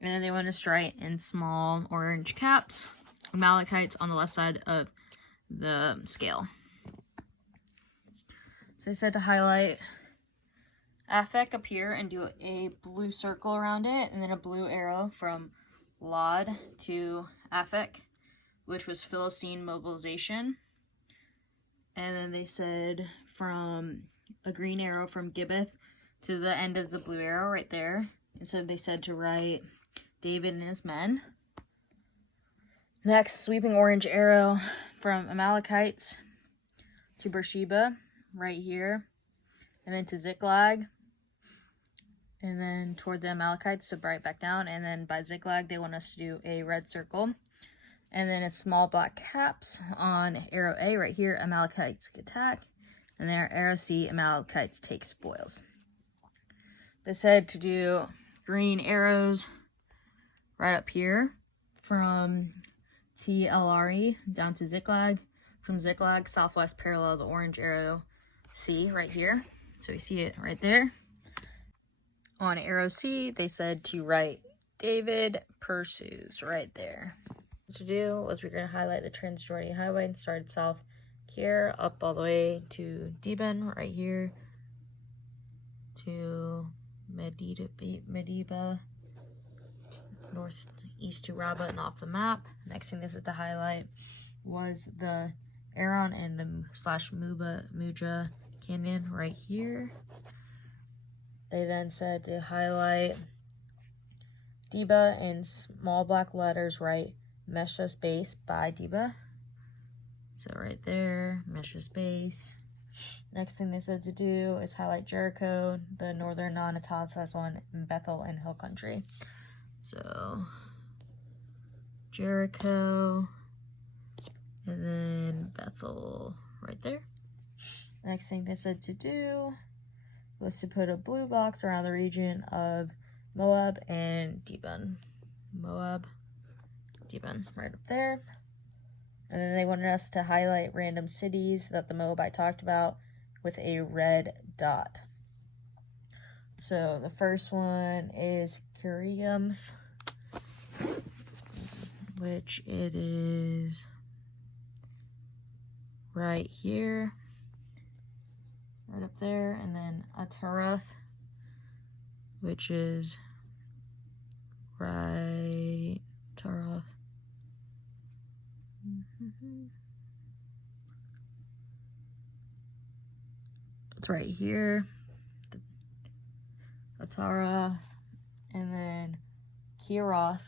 And then they want us to write in small orange caps, Amalekites on the left side of the scale. So they said to highlight Aphek up here and do a blue circle around it, and then a blue arrow from Lod to Aphek, which was Philistine mobilization. And then they said from a green arrow from Gibbeth to the end of the blue arrow right there. And so they said to write David and his men. Next, sweeping orange arrow from Amalekites to Beersheba right here, and then to Ziklag, and then toward the Amalekites to right back down, and then by Ziklag they want us to do a red circle, and then it's small black caps on arrow A right here, Amalekites attack, and then arrow C, Amalekites take spoils. They said to do green arrows right up here from TLRE down to Ziklag, from Ziklag southwest parallel the orange arrow C right here, so we see it right there. On arrow C, they said to write David pursues right there. What to do was we're going to highlight the Transjordan Highway and start south here up all the way to Deben right here to Mediba, northeast to Rabbah and off the map. Next thing they said to highlight was the Aaron and the /Muja Canyon right here. They then said to highlight Deba in small black letters, write Mesha space by Deba. So right there, Mesha space. Next thing they said to do is highlight Jericho, the northern non-italicized one, in Bethel and Hill Country. So Jericho, and then Bethel right there. Next thing they said to do was to put a blue box around the region of Moab and Deben. Moab, Deben, right up there. And then they wanted us to highlight random cities that the Moabite talked about with a red dot. So the first one is Kiriath, which it is right here, right up there, and then Ataroth, which is right, Ataroth. It's right here, Ataroth, and then Kiroth,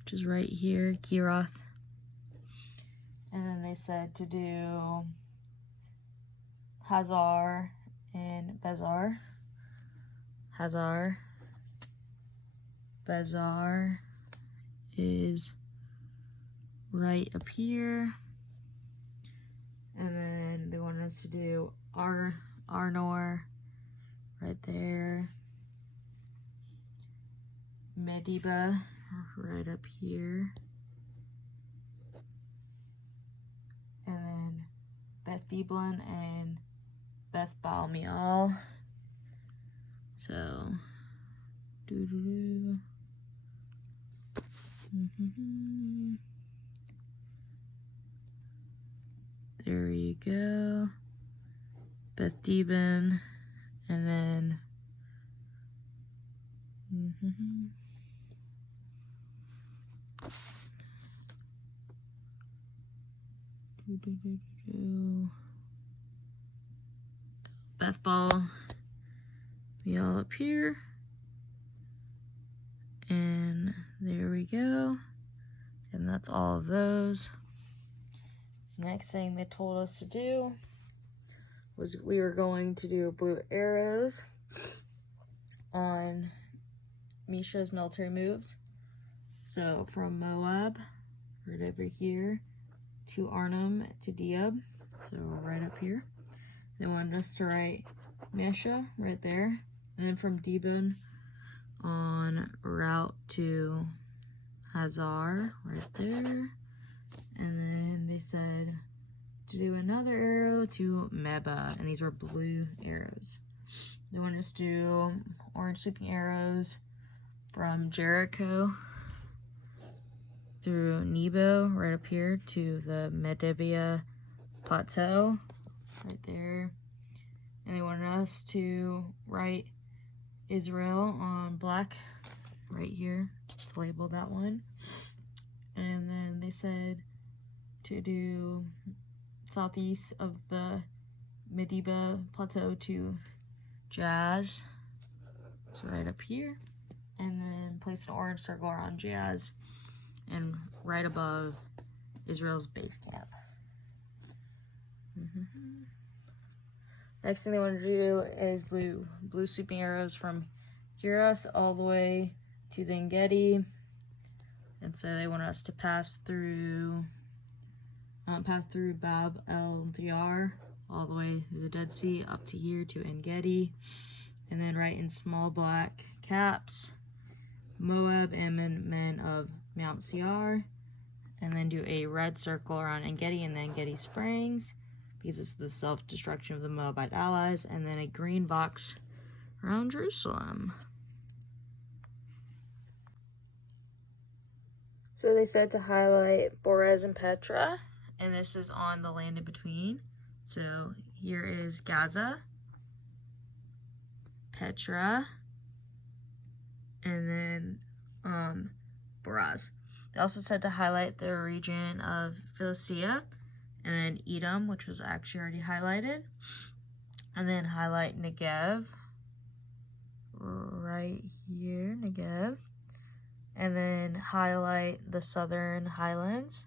which is right here, Kiroth. And then they said to do Hazar and Bezar. Hazar, Bezar is right up here. And then they wanted us to do Arnor right there. Mediba right up here. And then Beth Deblin and Beth Balmial. So, there you go. Beth Deben, and then Beth Ball, be all up here, and there we go, and that's all of those. Next thing they told us to do was we were going to do blue arrows on Misha's military moves. So from Moab, right over here, to Arnhem, to Diab, so right up here. They wanted us to write Misha right there, and then from Deben on route to Hazar right there. And then they said to do another arrow to Meba, and these were blue arrows. They want us to do orange sweeping arrows from Jericho through Nebo, right up here, to the Medivia Plateau, right there. And they wanted us to write Israel on black, right here, to label that one. And then they said to do southeast of the Medivia Plateau to Jazz, so right up here. And then place an orange circle around Jazz and right above Israel's base camp. Next thing they want to do is blue sweeping arrows from Kirath all the way to the Engedi. And so they want us to pass through Bab el Diyar all the way through the Dead Sea up to here to Engedi. And then write in small black caps, Moab and men of Mount Seir, and then do a red circle around Engedi and then Engedi Springs, because it's the self-destruction of the Moabite allies, and then a green box around Jerusalem. So they said to highlight Borez and Petra, and this is on the land in between. So here is Gaza, Petra, and then Boraz. They also said to highlight the region of Philistia, and then Edom, which was actually already highlighted, and then highlight Negev, right here, Negev, and then highlight the Southern Highlands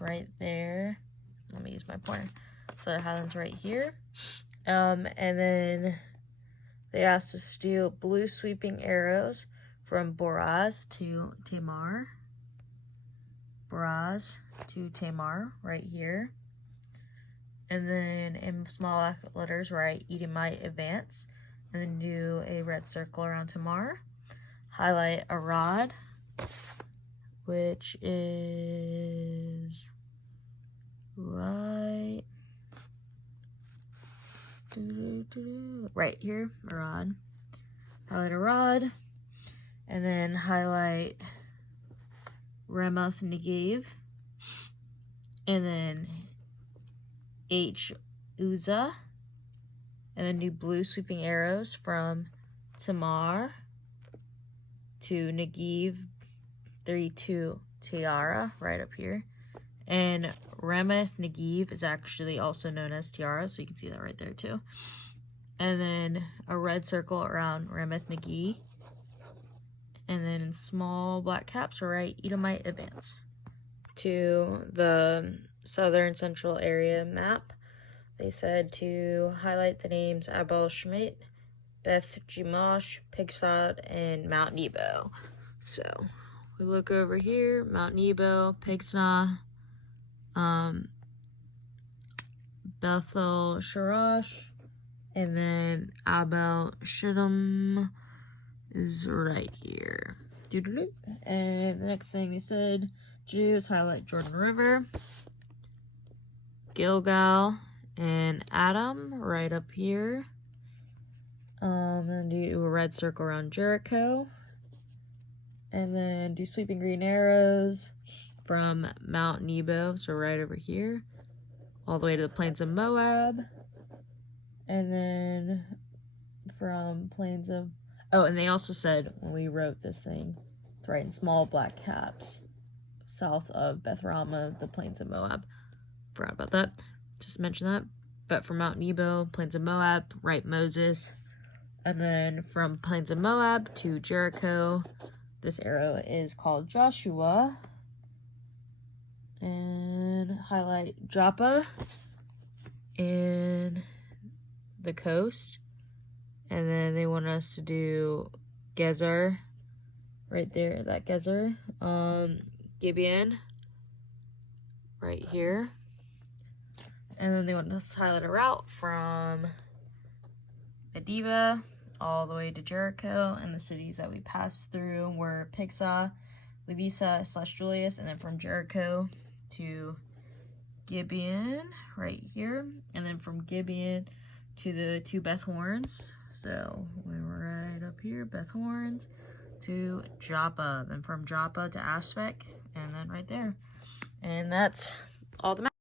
right there. Let me use my pointer. Southern Highlands right here. And then they asked us to do blue sweeping arrows from Boraz to Tamar. Boraz to Tamar, right here. And then in small letters, write Edomite advance. And then do a red circle around Tamar. Highlight Arad, which is right here, Arad. Highlight Arad, and then highlight Ramoth Negev, and then H Uzzah, and then do blue sweeping arrows from Tamar to Negev 32 Tiara, right up here. And Ramoth Negev is actually also known as Tiara, so you can see that right there too. And then a red circle around Ramoth Negev. And then in small black caps, write Edomite advance. To the southern central area map, they said to highlight the names Abel Shemit, Beth Jimosh, Pigsod, and Mount Nebo. So we look over here, Mount Nebo, Pigsod, Bethel Sharash, and then Abel Shittim is right here. And the next thing they said to do is highlight Jordan River, Gilgal, and Adam right up here. And do a red circle around Jericho. And then do sweeping green arrows from Mount Nebo, so right over here, all the way to the plains of Moab. And then from plains of... Oh, and they also said, when we wrote this thing, to write in small black caps, south of Beth Ramah, the plains of Moab. Forgot about that. Just mention that. But from Mount Nebo, plains of Moab, write Moses. And then from plains of Moab to Jericho, this arrow is called Joshua. And highlight Joppa in the coast. And then they want us to do Gezer, right there, that Gezer. Gibeon, right here. And then they want us to highlight a route from Medivia all the way to Jericho, and the cities that we passed through were Pixah, Levisa / Julius, and then from Jericho to Gibeon, right here, and then from Gibeon to the two Beth Horns. So we were right up here, Beth Horns, to Joppa. Then from Joppa to Aspect, and then right there. And that's all the maps.